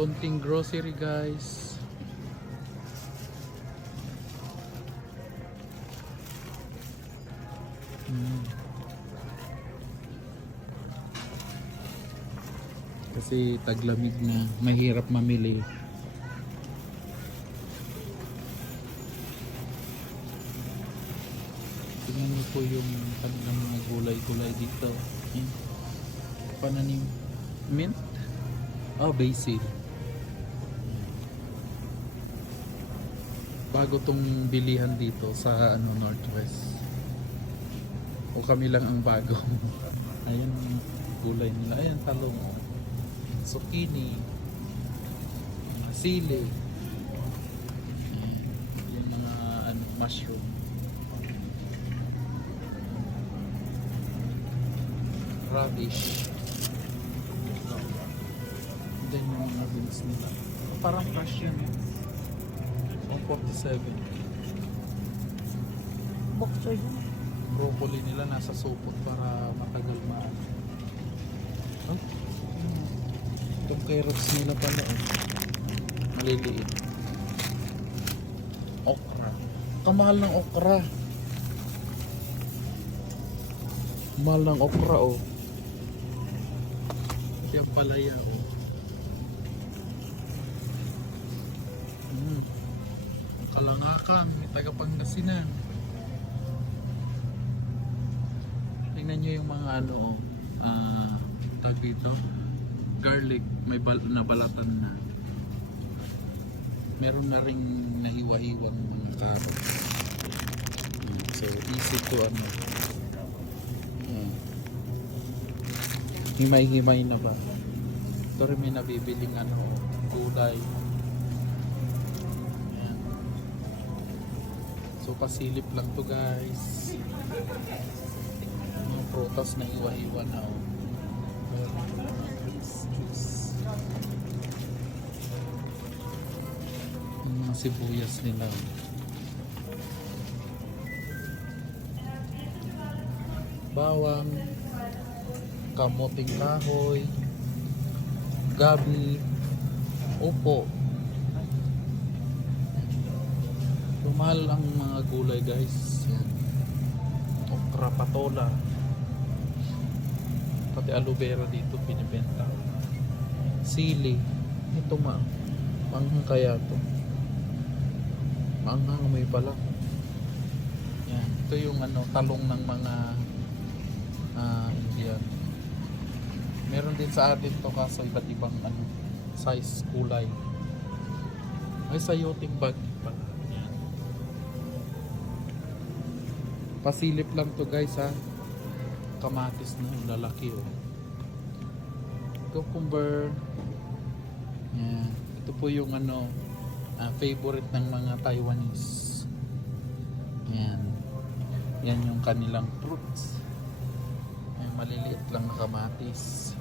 konting grocery guys. Kasi taglamig na, mahirap mamili. Tingnan niyo po yung kanilang mga gulay-gulay dito. Pananim, mint? Oh, basil. Bago tong bilihan dito sa Northwest. O kami lang ang bago. Ayun yung gulay nila. Ayan, talong. Zucchini. Sili. Yung mga mushroom. Radish. Then yung mga beans nila. Parang fresh yan. 147. Boxer yun. Broccoli nila nasa supot para matagal Itong carrots nila pala maliliit. Okra. Kamahal ng okra. Mahal ng okra Yung palaya Ang Kalangakan, may taga Pangasinan. Tingnan nyo yung mga tag dito. Garlic, may nabalatan na. Meron na ring nahiwa-hiwang mga carrots. So easy to himay-himay na ba? Ito rin may nabibiling gulay. Ayan. So pasilip lang to guys. Mga prutas na iwa-iwa na juice. Yung mga sibuyas nila. Bawang, kamoting kahoy, gabi, upo. Mahal ang mga gulay guys. Yan. Okra, patola. Pati aloe vera dito binibenta. Sili. Ito manghang kaya to. Manghang may pala. Yan. Ito yung talong ng mga Indian. Meron din sa atin to kaso iba't ibang size, kulay. Ay sayoting bag pala. Yan. Pasilip lang to guys Kamatis na lalaki Cucumber. Yan. Ito po yung favorite ng mga Taiwanese. Yan. Yan yung kanilang fruits. May maliliit lang na kamatis.